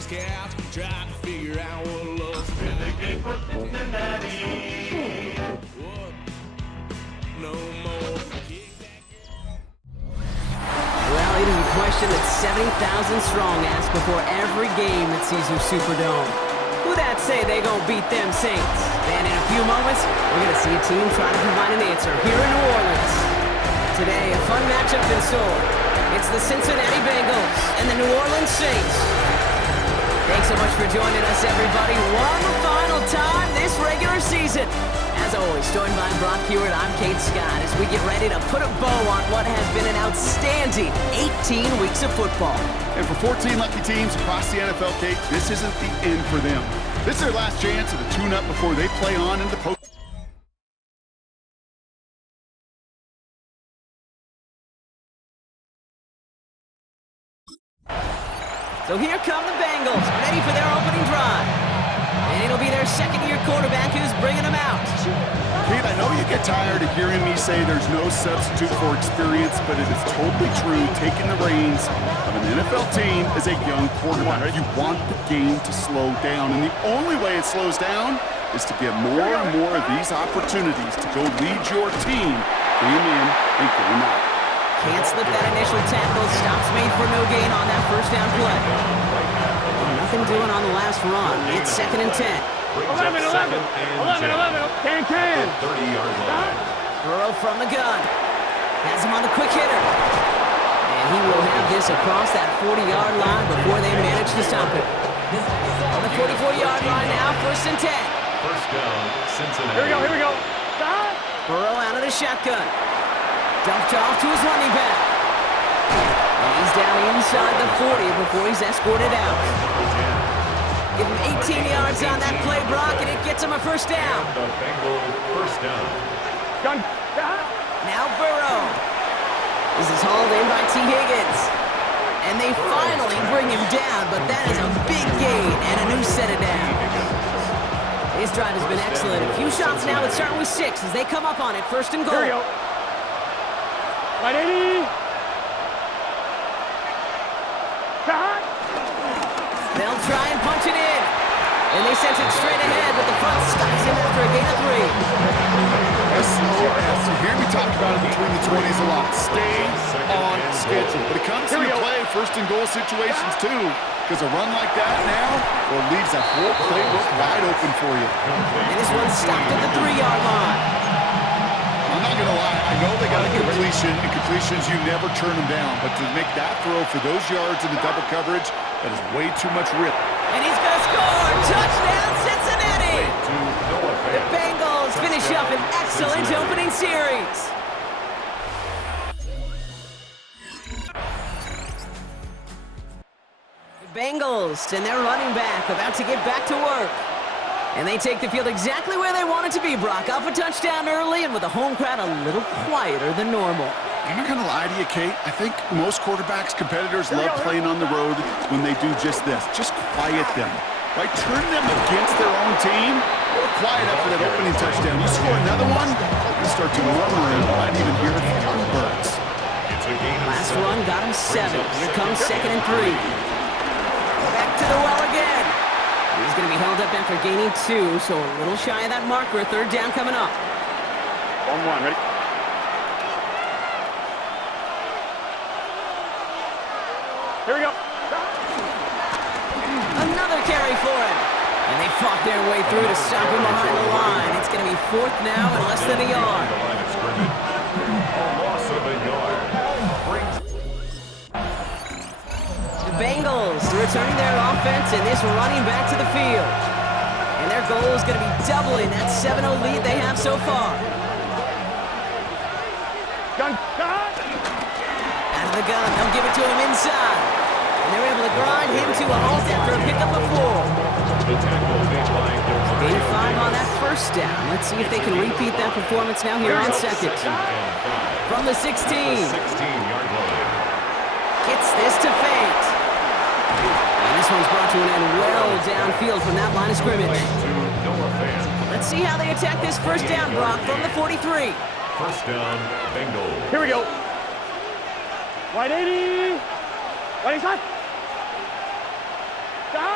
Scouts trying to figure out what love's renegade for Cincinnati. No more. Well, it is a question that 70,000 strong ask before every game at Caesars Superdome. Who'd that say they gonna beat them Saints? And in a few moments, we're gonna see a team try to provide an answer here in New Orleans. Today, a fun matchup in store. It's the Cincinnati Bengals and the New Orleans Saints. Thanks so much for joining us, everybody. One final time this regular season. As always, joined by Brock Hewitt, I'm Kate Scott as we get ready to put a bow on what has been an outstanding 18 weeks of football. And for 14 lucky teams across the NFL, Kate, this isn't the end for them. This is their last chance at a tune-up before they play on into post. So here come the Bengals, ready for their opening drive. And it'll be their second-year quarterback who's bringing them out. Kate, I know you get tired of hearing me say there's no substitute for experience, but it is totally true taking the reins of an NFL team as a young quarterback. You want the game to slow down, and the only way it slows down is to get more and more of these opportunities to go lead your team game in and game out. Can't slip that initial tackle. Stops made for no gain on that first down play. Nothing doing on the last run. It's 2nd and 10. 11. Can. 30-yard line. Burrow from the gun. Has him on the quick hitter. And he will have this across that 40-yard line before they manage to stop it. On the 44-yard line now, 1st and 10. First down, Cincinnati. Here we go. Burrow out of the shotgun. Dumped off to his running back. And he's down inside the 40 before he's escorted out. Give him 18 yards on that play, Brock, and it gets him a first down. The Bengals first down. Now Burrow. This is hauled in by T. Higgins. And they finally bring him down, but that is a big gain and a new set of downs. His drive has been excellent. A few shots now, it's starting with 6 as they come up on it, 1st and goal. Here we go. 180. They'll try and punch it in. And they sent it straight ahead, but the front stops him after a gain of 3. SOS. You hear me talk about it between the 20s a lot. Stay on schedule. But it comes into play 1st and goal situations too, because a run like that now, well, leaves that whole playbook wide open for you. And this one stopped at the 3-yard line. I'm not going to lie. I know they got a completion, and completions, you never turn them down. But to make that throw for those yards in the double coverage, that is way too much risk. And he's going to score! Touchdown, Cincinnati! The Bengals finish up an excellent opening series. The Bengals and their running back about to get back to work. And they take the field exactly where they want it to be, Brock. Up a touchdown early and with a home crowd a little quieter than normal. I'm not going to lie to you, Kate. I think most quarterbacks, competitors love playing on the road when they do just this. Just quiet them, right? Turn them against their own team. Quiet up for that opening touchdown. You score another one, you start to murmur and you might even hear it from the birds. Last run got him 7. Here comes 2nd and 3. Back to the well again. He's going to be held up after gaining 2, so a little shy of that marker. 3rd down coming up. 1-1, ready? Here we go. Another carry for him. And they fought their way through to stop him behind the line. It's going to be 4th now and less than a yard. A loss of a yard. The Bengals returning their offense and this running back to the field. And their goal is going to be doubling that 7-0 lead they have so far. Out of the gun, they'll give it to him inside. And they're able to grind him to a halt after a pickup of 4. Gain 5 on that first down. Let's see if they can repeat that performance now here on 2nd. From the 16. Gets this to Fate. And this one's brought to an end well downfield from that line of scrimmage. Let's see how they attack this first down, Brock, from the 43. First down, Bengals. Here we go. 180. Right inside. Down.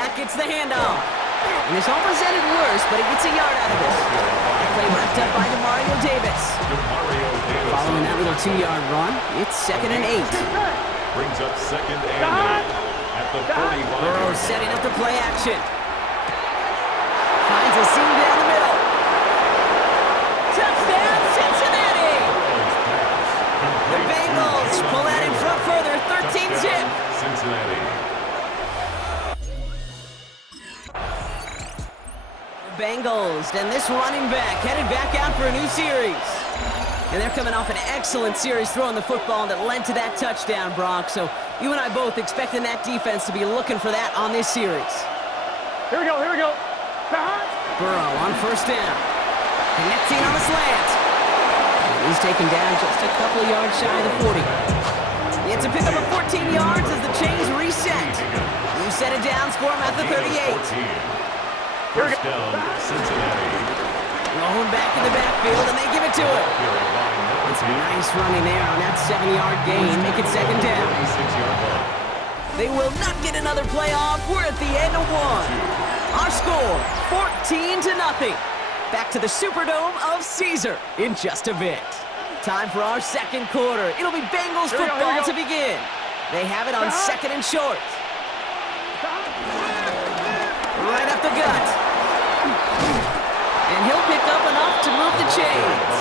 back gets the handoff. And this almost ended worse, but he gets a yard out of this. That play wrapped up by Demario Davis. Following that little 2-yard run, it's 2nd and 8. Brings up 2nd and 8 at the 45. Burrow setting up the play action. Finds a seam down the middle. Touchdown, Cincinnati! The Bengals pull that in front further, 13-zip. Cincinnati. Bengals, and this running back headed back out for a new series. And they're coming off an excellent series throwing the football that led to that touchdown, Brock. So you and I both expecting that defense to be looking for that on this series. Here we go, here we go. Burrow on 1st down. Connecting on the slant. And he's taken down just a couple of yards shy of the 40. It's a pickup of 14 yards as the chains reset. New set of downs for him at the 38. First down, Cincinnati. Rolling back in the backfield, and they give it to him. And some nice running there on that 7-yard gain. Make it 2nd down. They will not get another playoff. We're at the end of 1. Our score, 14-0. Back to the Superdome of Caesar in just a bit. Time for our 2nd quarter. It'll be Bengals football to begin. They have it on 2nd and short. Right up the gut. And he'll pick up enough to move the chains.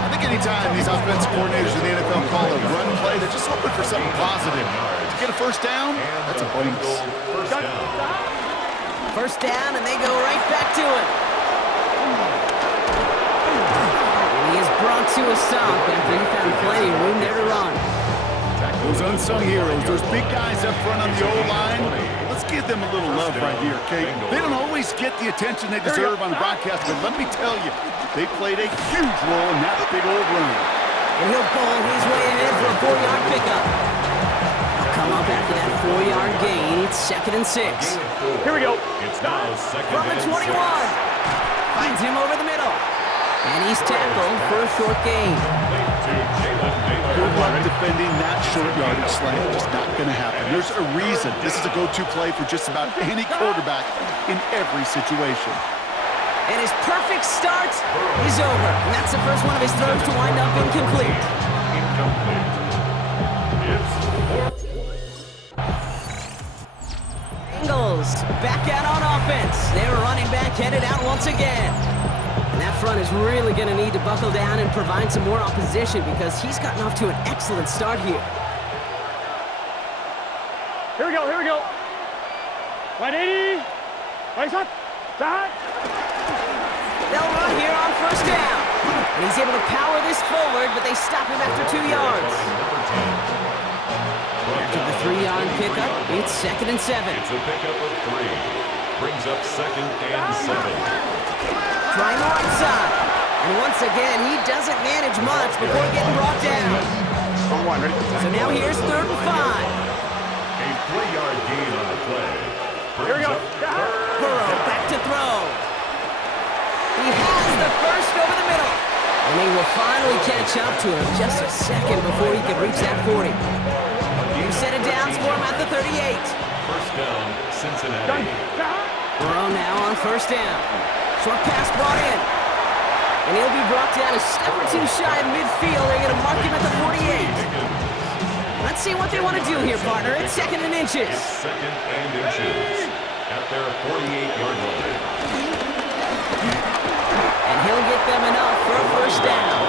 I think anytime these offensive coordinators in the NFL call a run play, they're just hoping for something positive. To get a 1st down, that's a bonus. First down, and they go right back to it. And he is brought to a stop after he found plenty of room there to run. Those unsung heroes, those big guys up front on the O-line, let's give them a little love right here, okay? They don't always get the attention they deserve on the broadcast, but let me tell you, they played a huge role in that big old run. And he'll pull his way ahead for a 4-yard pickup. He'll come up after that 4-yard gain. It's 2nd and 6. Here we go. It's now 2nd From the 21. Finds him over the middle. And he's tackled for a short gain. Good luck defending that short yardage slant. Just not going to happen. There's a reason this is a go-to play for just about any quarterback in every situation. And his perfect start is over. And that's the first one of his throws to wind up incomplete. Bengals back out on offense. Their running back headed out once again. And that front is really going to need to buckle down and provide some more opposition because he's gotten off to an excellent start here. Here we go, here we go. 180. Right up. Side. They'll run here on 1st down. And he's able to power this forward, but they stop him after 2 yards. After the 3-yard pickup, it's 2nd and 7. It's a pickup of 3. Brings up 2nd and 7. Trying the right side. And once again, he doesn't manage much before getting brought down. So now here's 3rd and 5. A 3-yard gain on the play. Here we go. Burrow back to throw. He has the first over the middle. And they will finally catch up to him just a second before he can reach that 40. New set of downs for him at the 38. First down, Cincinnati. Burrow now on 1st down. Short pass brought in. And he'll be brought down a step or 2 shy of midfield. They're going to mark him at the 48. Let's see what they want to do here, partner. It's 2nd and inches. It's 2nd and inches at their 48-yard line. And he'll get them enough for a 1st down.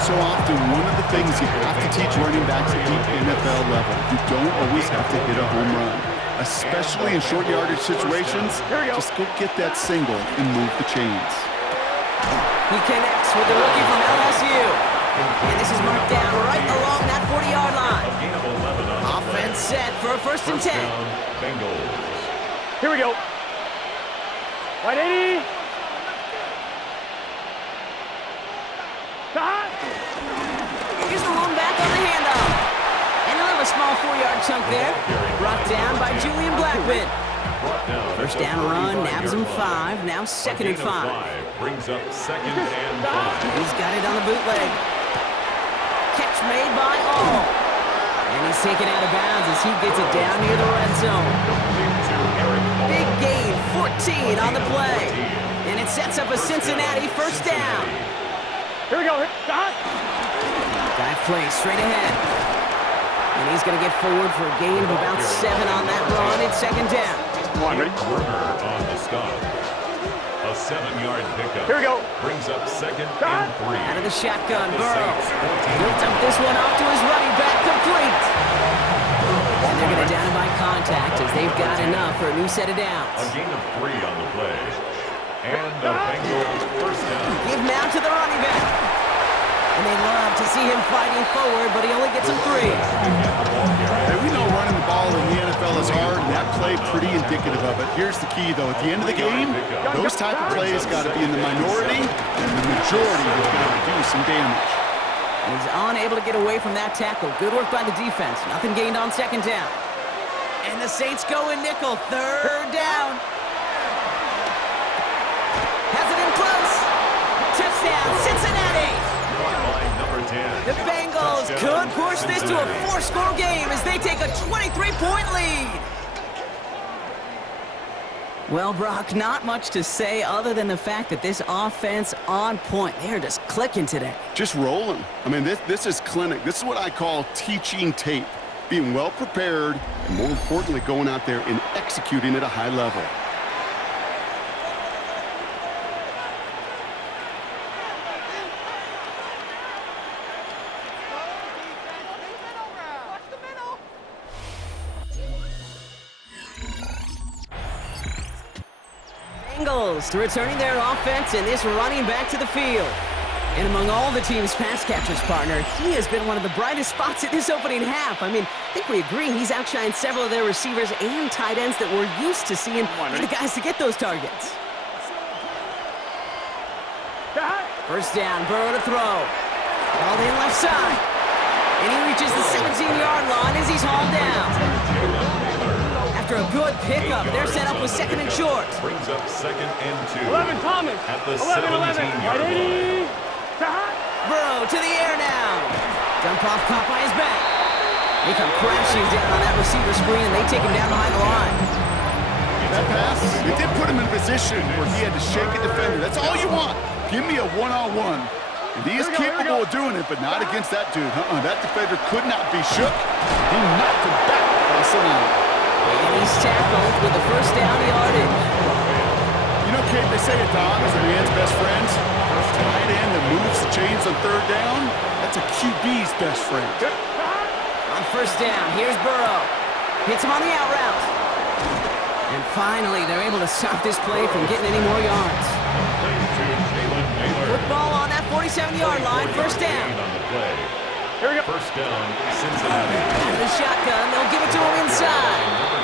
So often, one of the things you have to teach running backs at the NFL level, you don't always have to hit a home run. Especially in short yardage situations, just go get that single and move the chains. He connects with the rookie from LSU. And this is marked down right along that 40-yard line. Offense set for a 1st and 10. Bengals. Here we go. 180. Here's the run back on the handoff. And he'll have a small 4-yard chunk there. Brought down by Julian Blackman. 1st down run, nabs him 5. Now 2nd and 5. Brings up 2nd and 5. He's got it on the bootleg. Catch made by All. And he's taken out of bounds as he gets it down near the red zone. Big gain, 14 on the play. And it sets up a Cincinnati first down. Here we go. Stop. Dive play straight ahead. And he's going to get forward for a gain of about 7 on that run. It's second down. Come on, ready? Werner on the stop. A 7-yard pickup. Here we go. Brings up second and 3. Out of the shotgun, Burrow built up this one off to his running back, complete. And they're going to down him by contact as they've got enough for a new set of A downs. gain of 3 on the play. And the Bengals first down. Give him out to the running back. And they love to see him fighting forward, but he only gets him 3. Hey, we know running the ball in the NFL is hard, and that play pretty indicative of it. Here's the key, though. At the end of the game, those type of plays got to be in the minority, and the majority has got to do some damage. And he's unable to get away from that tackle. Good work by the defense. Nothing gained on second down. And the Saints go in nickel. Third down. Has it in close. Touchdown, Cincinnati. Line number 10. The Bengals could push this to a 4-score game as they take a 23-point lead. Well, Brock, not much to say other than the fact that this offense on point. They're just clicking today. Just rolling. I mean, this is clinic. This is what I call teaching tape. Being well prepared, and more importantly, going out there and executing at a high level. Bengals returning their offense and this running back to the field. And among all the team's pass catchers, partner, he has been one of the brightest spots in this opening half. I mean, I think we agree he's outshined several of their receivers and tight ends that we're used to seeing the guys to get those targets. First down, Burrow to throw. Called in left side. And he reaches the 17-yard line as he's hauled down. After a good pickup, they're set up with second and short. Brings up second and 2. 11, Thomas. At the 11. 17-yard line. Burrow to the air now. Dump off caught by his back. They come crashing down on that receiver screen, and they take him down behind the line. That pass, it did put him in a position where he had to shake a defender. That's all you want. Give me a one-on-one. And he is capable of doing it, but not against that dude. That defender could not be shook. He knocked him back across the line. And he's tackled with the first down yardage. You know, Kate, they say a dog is a man's best friend. Tight end that moves the chains on third down, that's a QB's best friend. On first down, here's Burrow. Hits him on the out route. And finally, they're able to stop this play from getting any more yards. Football on that 47-yard line, first down. Here we go. First down, Cincinnati. Out of the shotgun, they'll give it to him inside.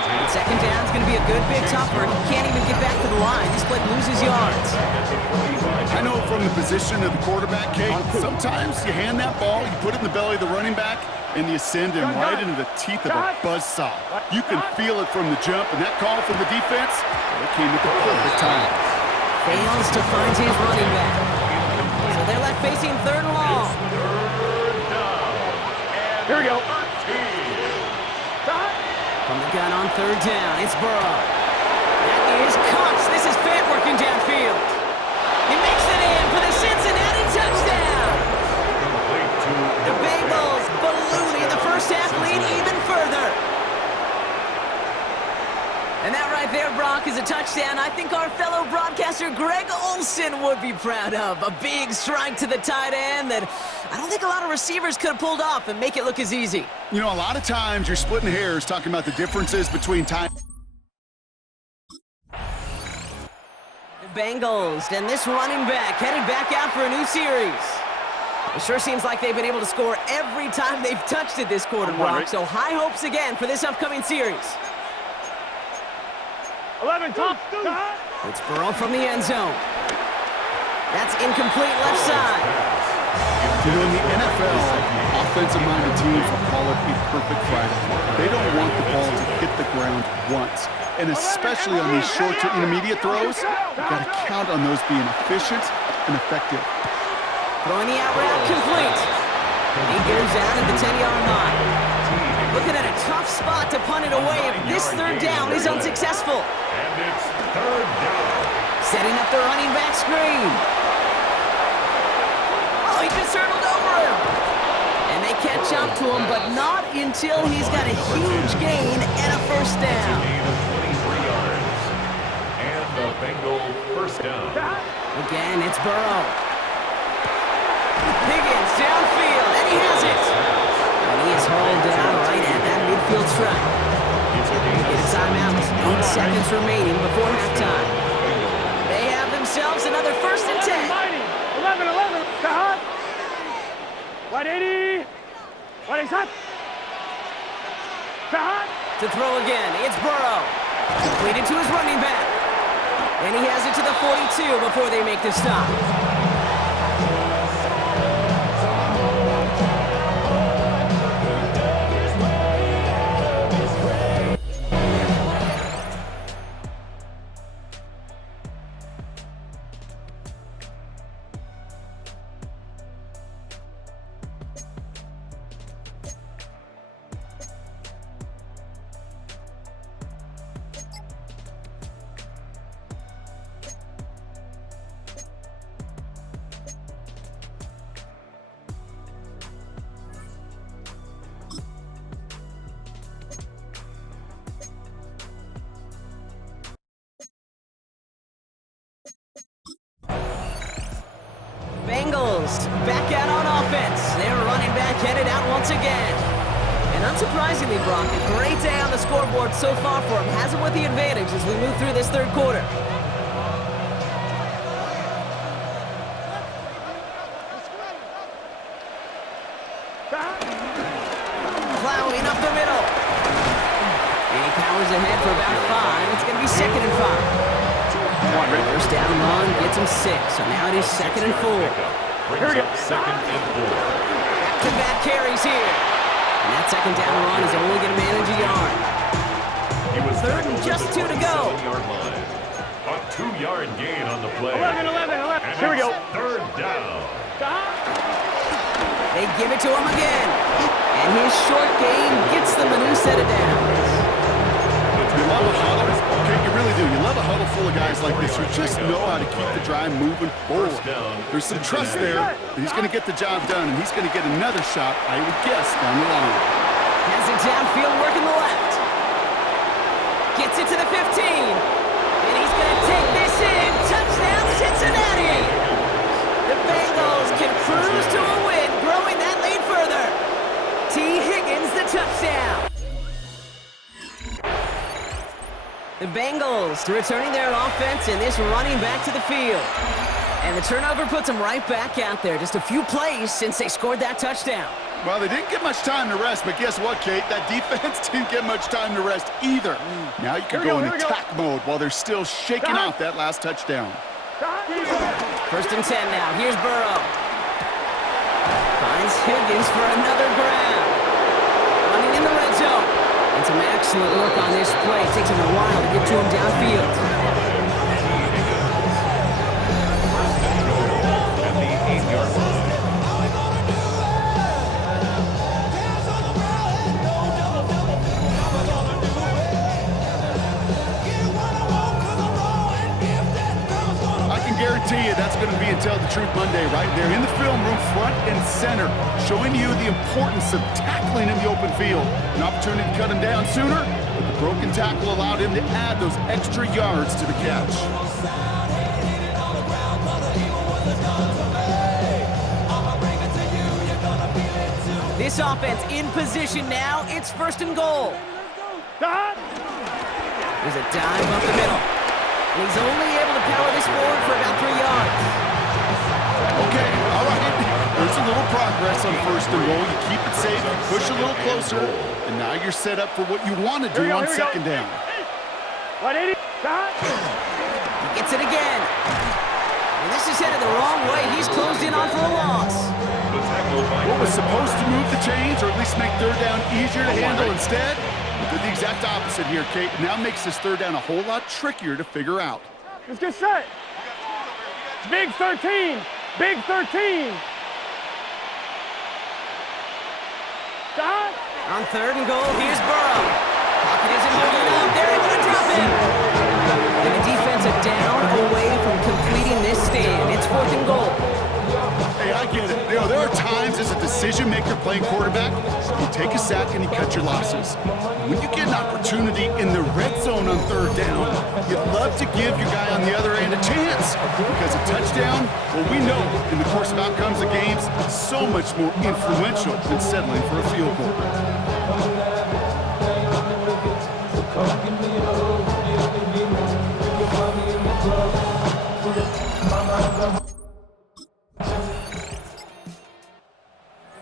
And second down's going to be a good big tougher. He can't even get back to the line. This play loses yards. I know from the position of the quarterback, Kate, sometimes you hand that ball, you put it in the belly of the running back, and you send him right into the teeth of a buzzsaw. You can feel it from the jump, and that call from the defense, it came at the perfect time. Fails to find his running back. So they're left facing third and long. Here we go. From the gun on third down, it's Burrow. That is Cox. This is Fant working downfield. He makes it in for the Cincinnati touchdown. The Bengals ballooning the first half lead even further. And that right there, Brock, is a touchdown I think our fellow broadcaster Greg Olsen would be proud of. A big strike to the tight end that I don't think a lot of receivers could have pulled off and make it look as easy. You know, a lot of times you're splitting hairs talking about the differences between tight. The Bengals and this running back headed back out for a new series. It sure seems like they've been able to score every time they've touched it this quarter, Brock. So high hopes again for this upcoming series. 11, Tom. It's Burrow from the end zone. That's incomplete left side. You know, in the NFL, offensive-minded teams will call it a perfect Friday. They don't want the ball to hit the ground once. And especially on these short to intermediate throws, you've got to count on those being efficient and effective. Throwing the out route complete. He goes out at the 10-yard line. Looking This third down is unsuccessful. And it's third down. Setting up the running back screen. Oh, he just hurdled over him. And they catch up to him, but not until he's got a huge gain and a first It's a down. gain of 23 yards. And the Bengal first down. Again, it's Burrow. Higgins downfield, and he has it. And he is hauled down right at that midfield stripe. It's a gain Get a of timeout. 8 seconds remaining before halftime. They have themselves another first and 10. 11. Kahat. 180. 180. Kahat. To throw again, it's Burrow. Completed to his running back. And he has it to the 42 before they make the stop. Bengals back out on offense. Their running back headed out once again. And unsurprisingly, Brock, a great day on the scoreboard so far for him. Has him with the advantage as we move through this third quarter. Plowing up the middle. And he powers ahead for about 5. It's going to be 2nd and 5. First down run gets him 6, so now it is 2nd and 4. Brings up 2nd and 4. Back-to-back carries here. And that 2nd down run is only going to manage a yard. He was 3rd and just 2 to go. 7-yard line. A 2-yard gain on the play. 11. And Here we go. it's third down. They give it to him again. And his short game gets them a new set of downs. You love a huddle. Okay, you really do. You love a huddle full of guys like this who just know how to keep the drive moving forward. There's some trust there that he's going to get the job done, and he's going to get another shot, I would guess, down the line. Has it downfield, working the left. Gets it to the 15. And he's going to take this in. Touchdown, Cincinnati. The Bengals can cruise to a win, growing that lead further. T. Higgins, the touchdown. The Bengals returning their offense and this running back to the field. And the turnover puts them right back out there. Just a few plays since they scored that touchdown. Well, they didn't get much time to rest, but guess what, Kate? That defense didn't get much time to rest either. Now you can go in attack mode while they're still shaking out that last touchdown. 1st and 10 now. Here's Burrow. Finds Higgins for another grab. Running in the red zone. And some excellent work on this play. It takes him a while to get to him downfield. At the 8-yard line. I can guarantee you that's going to be a Tell the Truth Monday right there in the film room, front and center, showing you the importance of tackling in the open field. An opportunity to cut him down sooner, but the broken tackle allowed him to add those extra yards to the catch. This offense in position now. It's 1st and goal. There's a dive up the middle. And he's only able to power this forward for about 3 yards. Okay, all right. There's a little progress on 1st and goal. You keep it safe, you push a little closer, and now you're set up for what you want to do on 2nd down. 180. He gets it again. And this is headed the wrong way. He's closed in on for a loss. What was supposed to move the chains, or at least make 3rd down easier to handle instead? We did the exact opposite here, Kate. Now makes this 3rd down a whole lot trickier to figure out. Let's get set. Big 13. Big 13. On 3rd and goal, here's Burrow. Pocket isn't holding up. They're able to drop him. And the defense are down away from completing this stand. It's 4th and goal. Hey, I get it. You know, there are times as a decision-maker playing quarterback, you take a sack and you cut your losses. When you get an opportunity in the red zone on 3rd down, you'd love to give your guy on the other end a chance. Because a touchdown, well, we know in the course of outcomes of games, so much more influential than settling for a field goal.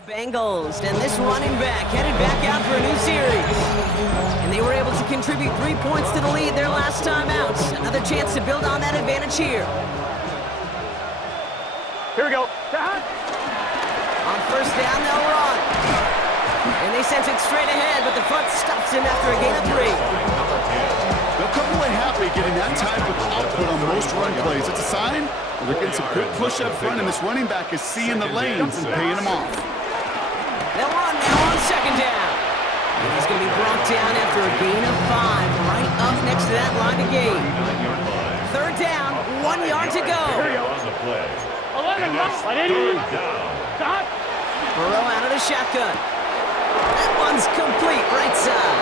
Bengals, and this running back headed back out for a new series. And they were able to contribute 3 points to the lead their last time out. Another chance to build on that advantage here. Here we go. On 1st down, they'll run. And they sent it straight ahead, but the front stops him after a gain of 3. They'll come away happy getting that type of output on most run plays. It's a sign they're getting some good push up front, and this running back is seeing the lanes and paying them off. They'll run now on 2nd down. And he's going to be brought down after a gain of 5, right up next to that line of gain. 3rd down, 1 yard to go. Here we go. 11 yards. 180. Stop. Burrow out of the shotgun. That one's complete, right side.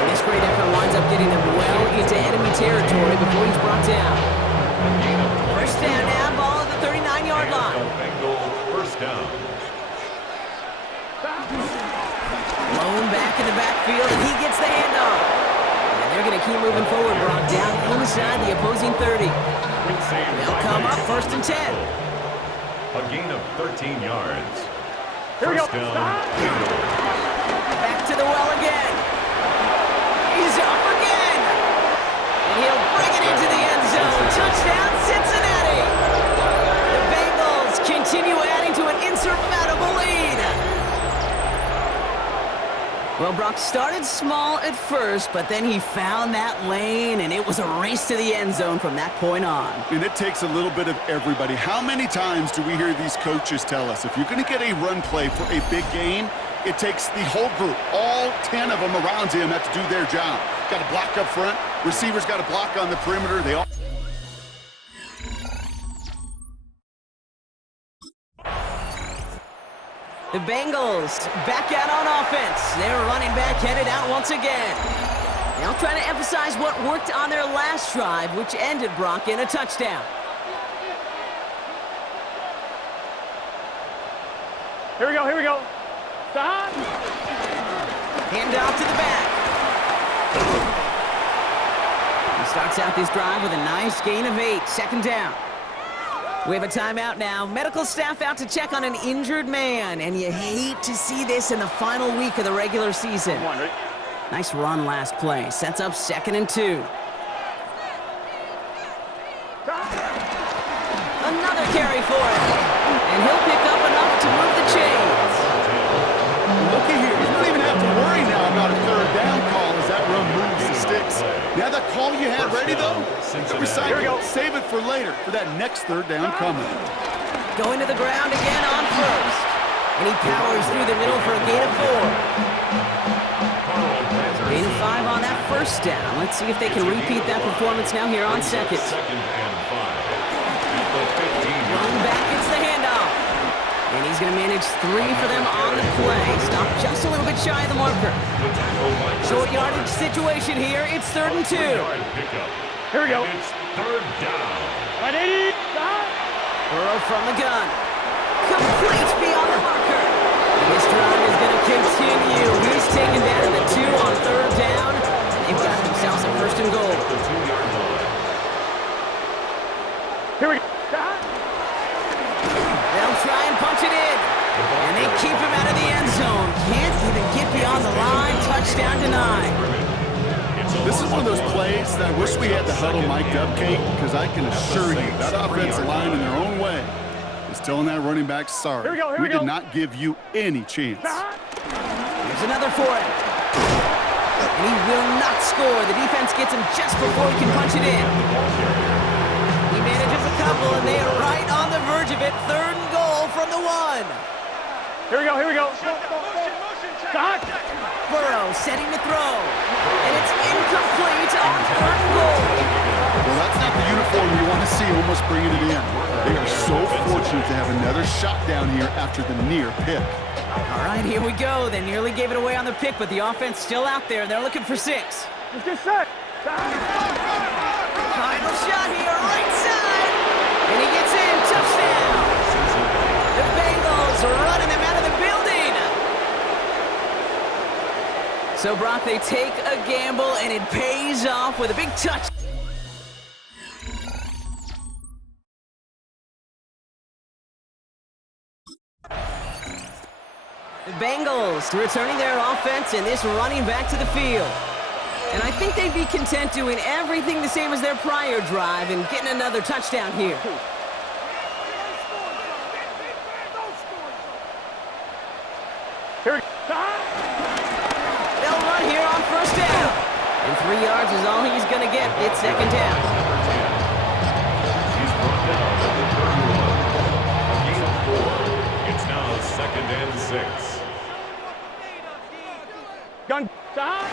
And this great effort winds up getting them well into enemy territory before he's brought down. 1st down now, ball at the 39-yard line. First down. Blown back in the backfield, and he gets the handoff. And they're going to keep moving forward, brought down inside the opposing 30. They'll come up 1st and 10. A gain of 13 yards. Here we go. First down. Back to the well again. He's off again. And he'll bring it into the end zone. Touchdown, Cincinnati. The Bengals continue adding to an insurmountable lead. Well, Brock started small at first, but then he found that lane, and it was a race to the end zone from that point on. And it takes a little bit of everybody. How many times do we hear these coaches tell us, if you're going to get a run play for a big game, it takes the whole group, all 10 of them around him have to do their job. Got to block up front, receivers got to block on the perimeter. They all... The Bengals back out on offense. They're running back headed out once again. They'll try to emphasize what worked on their last drive, which ended Brock in a touchdown. Here we go. Here we go. Stop. Hand off to the back. He starts out this drive with a nice gain of 8. 2nd down. We have a timeout now. Medical staff out to check on an injured man, and you hate to see this in the final week of the regular season. Come on, Rick. Nice run last play. Sets up 2nd and 2. Another carry for him. And he'll pick up enough to move the chains. Looky here, you don't even have to worry now about a 3rd down call as that run moves the sticks. Now that call you had ready, though, recycle, save it for later, for that next 3rd down coming. Going to the ground again on 1st. And he powers through the middle for a gain of 4. Gain of 5 on that 1st down. Let's see if they can repeat that performance now here on 2nd. 2nd and 5. Run back gets the handoff. And he's going to manage 3 for them on the play. Stop just a little bit shy of the marker. Short yardage situation here. It's 3rd and 2. Here we go. It's 3rd down. 180. Stop. Burrow from the gun. Complete beyond the marker. And this drive is going to continue. He's taken down to the 2 on 3rd down. And they've got themselves a 1st and goal. The 2-yard line. Here we go. Stop. They'll try and punch it in. And they keep him out of the end zone. Can't even get beyond the line. Touchdown denied. This is one of those plays that I wish we had the huddle mic'd up, Kate, because I can assure you that offensive line in their own way is telling that running back, sorry, Here we go. did not give you any chance. Here's another for him. And he will not score. The defense gets him just before he can punch it in. He manages a couple, and they are right on the verge of it. 3rd and goal from the 1. Here we go. Here we go. Start. Burrow setting to throw. And it's incomplete on 3rd and goal. Well, that's not the uniform you want to see almost bringing it in. They are so fortunate to have another shot down here after the near pick. All right, here we go. They nearly gave it away on the pick, but the offense still out there. They're looking for 6. Let's get set. Final shot here, right side. And he gets in. Touchdown. The Bengals are running them out of the building. So, Brock, they take a gamble, and it pays off with a big touch. The Bengals returning their offense and this running back to the field. And I think they'd be content doing everything the same as their prior drive and getting another touchdown here. Here we go. They'll run here on 1st down. And 3 yards is all he's going to get. It's 2nd down. He's brought down at the 31. A gain of 4. It's now 2nd and 6. Gun. Start.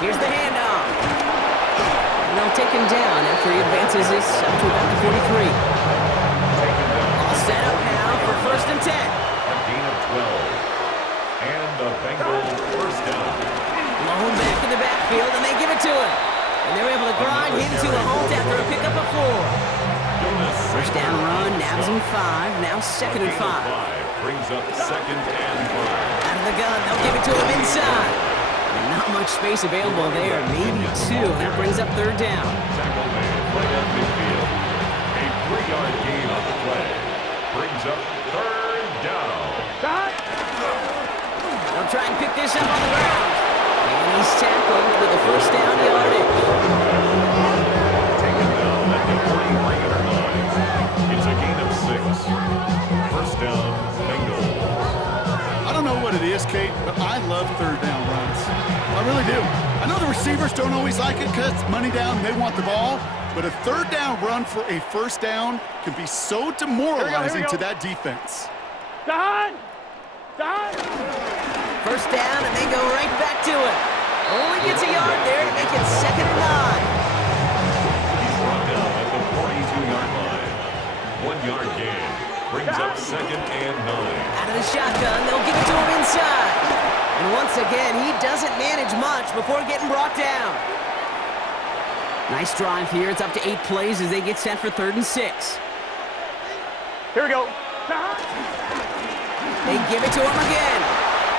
Here's the handoff. And they'll take him down after he advances this up to about the 43. All set up now for 1st and 10. A gain of 12. And the Bengals 1st down. Blown back in the backfield, and they give it to him. And they're able to grind him to a halt after a pickup of 4. 1st down run, nabs him 5. Now 2nd and 5. Brings up 2nd and 5. Out of the gun, they'll give it to him inside. And not much space available there, maybe 2, and that brings up 3rd down. Tackle made right at midfield. A 3-yard gain on the play. Brings up 3rd down. Start. They'll try and pick this up on the ground. And he's tackled with the 1st down yardage. Taken down at the 43-yard line. It's a gain of 6. 1st down, Bengals. I don't know what it is, Kate, but I love 3rd down runs. I really do. I know the receivers don't always like it because money down, they want the ball, but a 3rd down run for a 1st down can be so demoralizing to that defense. Start. Start. 1st down, and they go right back to it. Only gets a yard there to make it 2nd and 9. He's brought down at the 42-yard line. 1-yard gain. Brings up 2nd and 9. Out of the shotgun, they'll give it to him inside. And once again, he doesn't manage much before getting brought down. Nice drive here. It's up to 8 plays as they get set for 3rd and 6. Here we go. Start. They give it to him again.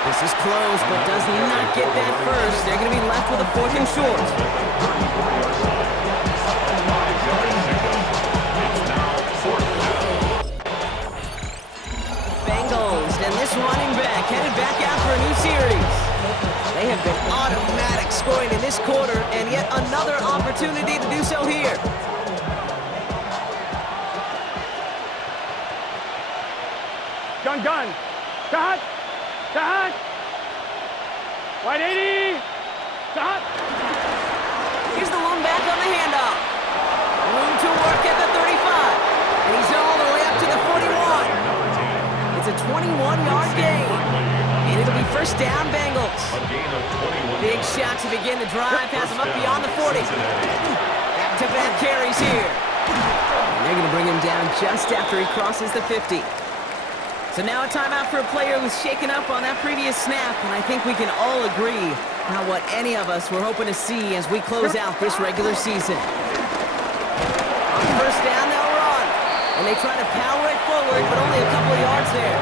This is close, but does not get that first. They're going to be left with a 4th and short. Bengals, and this running back headed back out for a new series. They have been automatic scoring in this quarter, and yet another opportunity to do so here. Gun. Start. Start. Wide 80. Start. Here's the lone back on the handoff. Room to work at the 35. And he's all the way up to the 41. It's a 21-yard gain. And it'll be 1st down, Bengals. Big shot to begin the drive. Has him up beyond the 40. Back-to-back carries here. And they're going to bring him down just after he crosses the 50. So now a timeout for a player who's shaken up on that previous snap, and I think we can all agree not what any of us were hoping to see as we close out this regular season. On 1st down, they'll run, and they try to power it forward, but only a couple of yards there.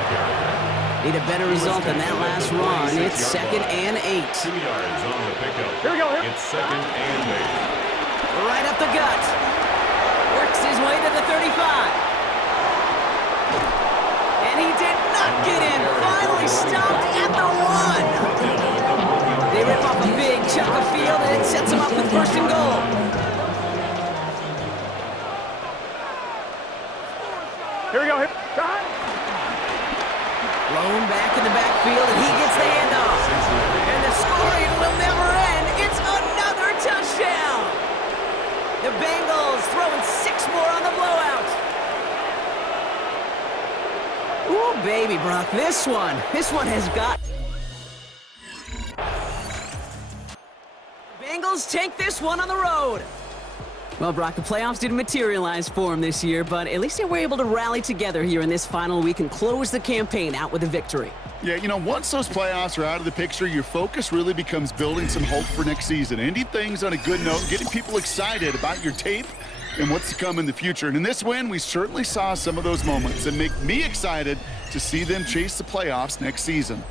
Need a better result than that last run. It's 2nd and 8. 2 yards on the pickup. Here we go. It's 2nd and 8. Right up the gut. Works his way to the 35. And he did not get in. Finally stopped at the 1. They rip off a big chunk of field, and it sets him up with 1st and goal. Here we go. Start. Blown back in the backfield, and he gets the handoff. And the scoring will never end. It's another touchdown. The Bengals throwing 6 more on the blowout. Ooh, baby, Brock, this one has got... Eagles take this one on the road. Well, Brock, the playoffs didn't materialize for them this year, but at least they were able to rally together here in this final week and close the campaign out with a victory. Yeah, you know, once those playoffs are out of the picture, your focus really becomes building some hope for next season, ending things on a good note, getting people excited about your tape and what's to come in the future. And in this win, we certainly saw some of those moments and make me excited to see them chase the playoffs next season.